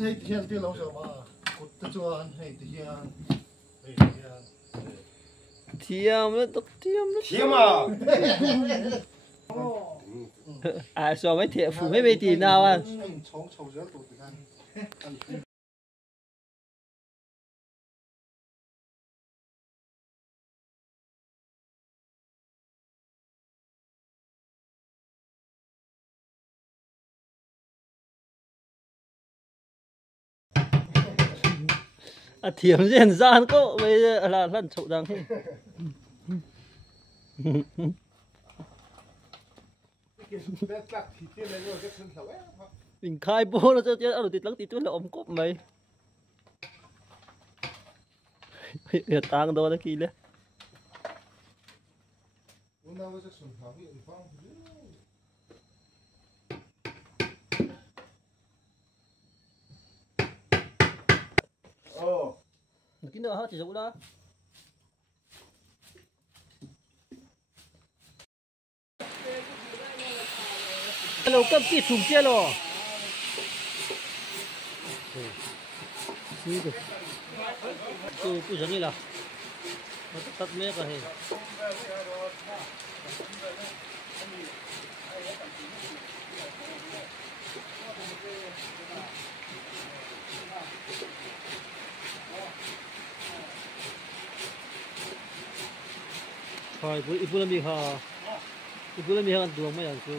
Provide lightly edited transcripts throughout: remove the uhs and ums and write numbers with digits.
Hey, thiên tiên lâu rồi mà, cột tự chuan, hey thiên, hey thiên. Thiêm nó tóc thiêm nó. Thiêm à? À so với thiệp phụ mấy bê tì nào à? Anh chóng chầu rất tốt tiếng Anh. À thiểm diện gian có bây giờ là lần chậu đang thế. Mình khai bố nó cho chết ở tịt lắc tịt chút là ôm cốp mày. Hiện tang đâu đó kia đấy. Cái nữa hết chỉ dụ đó. Hello, cấp kít thùng kia rồi. Tôi giống như là nó tắt mép rồi. Thôi, ibu lebih kan dua macam tu.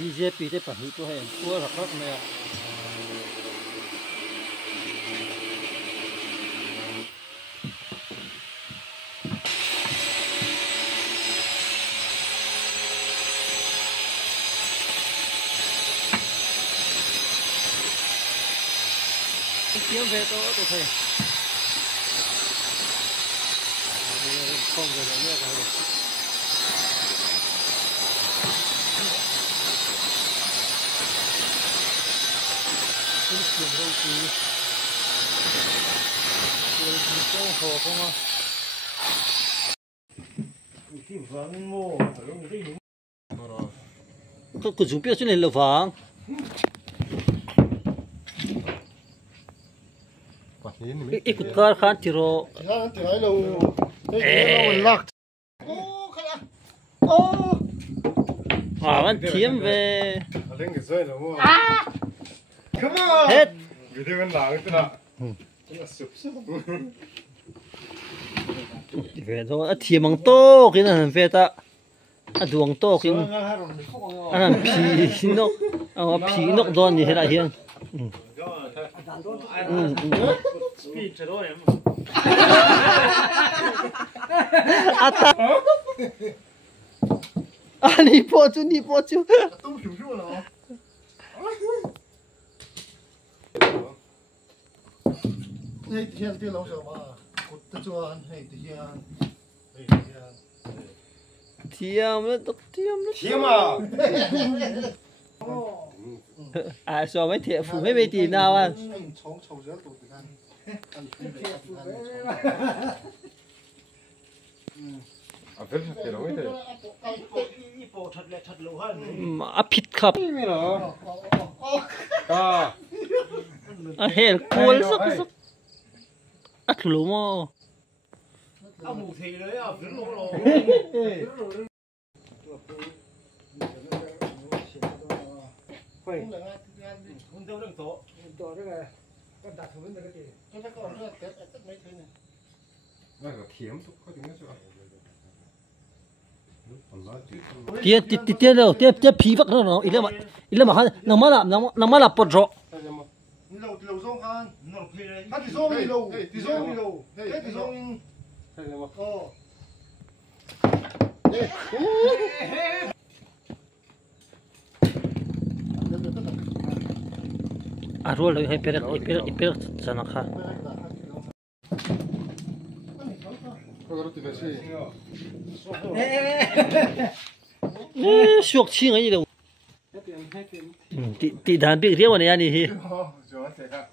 BJP itu pasti tu hay, tu rakyat maya. Kiếm về tôi thấy. Không về nữa rồi. Tôi dùng biết cho nên là vàng. Ít cút car khăn thì rồi. À, anh thiếm về. Hết. Về thôi, anh thiếm bằng to cái này về ta. Anh duong to cái. Anh phi nóc, phi nóc đòn gì hết lại hiền. Ata. À,你播住。都评述了啊。嘿，天tiên lâu rồi mà, cột tự chuan, hey thiên, hey thiên. Thiêm nó tóc thiêm nó. Thiêm à? À so với thiệp phụ mấy bê tì nào à? Anh chóng chầu rất tốt tiếng Anh. À, phết cái đó mới được. À phít khắp. À hèn cuốn sắc. À thử lố mò. À mù thì đấy à, phết lố lố. Không đâu đừng tổ. Tổ đó là con đặt xuống cái gì? Cái nó còn rất tết tất mấy thứ này. Đây là thiếm thôi, có tiếng nữa chưa? Tiếp đâu, tiếp phí vắt nó, ý là mà nó mà là bột rọ. Lâu rong khan, hát thì rong đi lâu, thì rong. À rồi lại hay peret sana kha. 그거 되지. suộc chi ngay đâu tỷ đàn biết riêng mà này anh đi 저한테 가.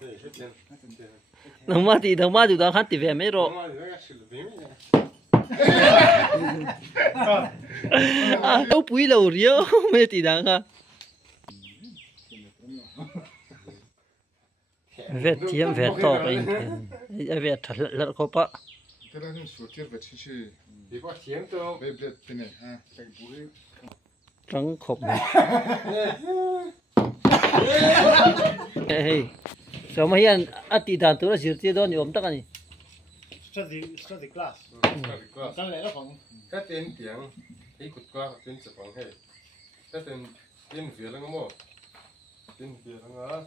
nó mà tụi tao hát tỷ về mấy rồi đâu bùi lâu riêng mấy tỷ đàn ha về tiệm về to cái về thật là có bạ 그러면 수치를 배치시. 이거 tiempo. 왜 때문에 아, 저기 물이 trắng khổng hey sao mà hiện tỷ đàn tôi là chỉ tiêu đó nhiều ông tắc anh study class 그러니까 cái này nó còn cái tiền tiếng cái cột qua tiền chụp bằng hệ cái tiền việt là ngô tiền việt là ngã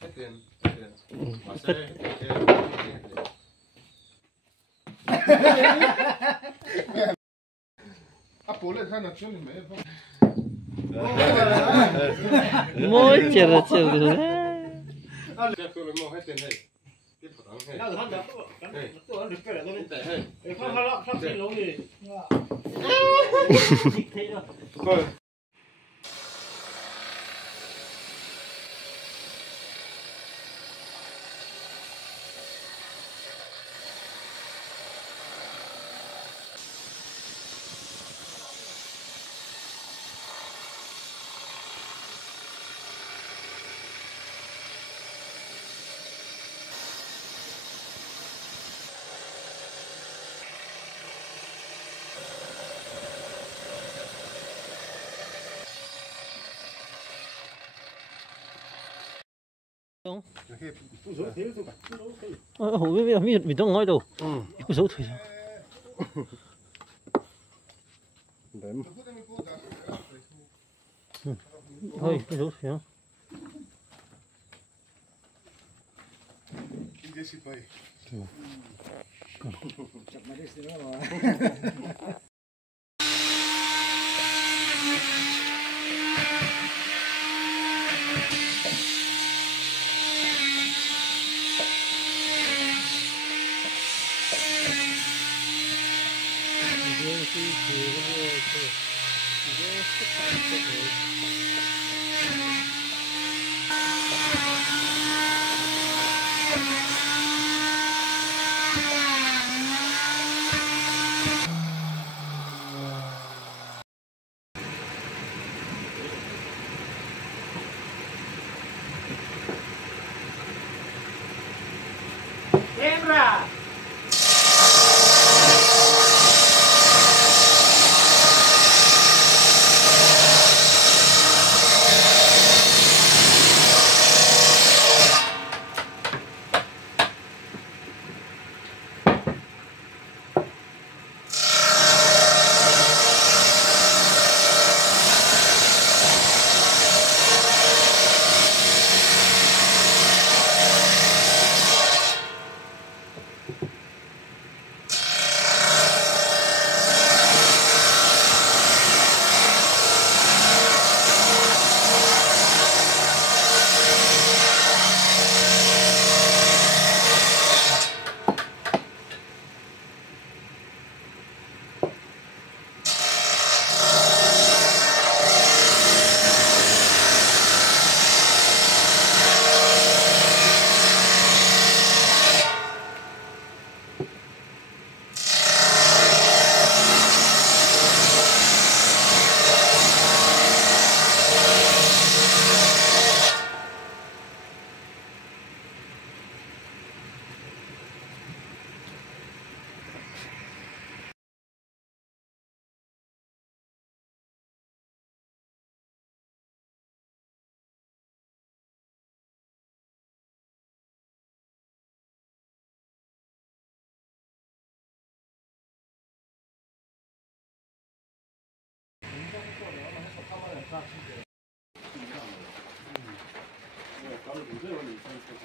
cái tiền mà sẽ à bố lại thay nó chuyện gì mấy không mỗi chờ rồi cái tôi lại mua hết tiền này cái phụ thằng này nó được tôi được cái là tôi tệ hay không xin lỗi gì thôi hồi mình don't nói đâu cái số thôi thôi cái số thôi 이게 시바이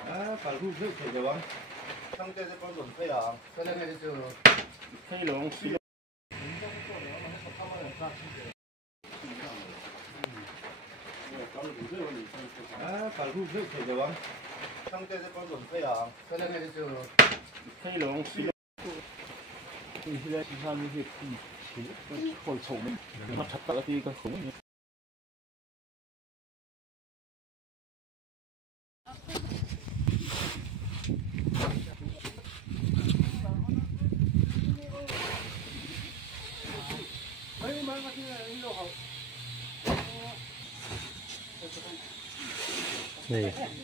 아, 발구 그 대왕. 상대에서 건 높아야. 그다음에 저 회long 아, 발구 그 대왕. 상대에서 건 높아야. 그다음에 저 회long 이스라엘 사람이 그걸 속으면 잡다가 뒤가 속으면 네.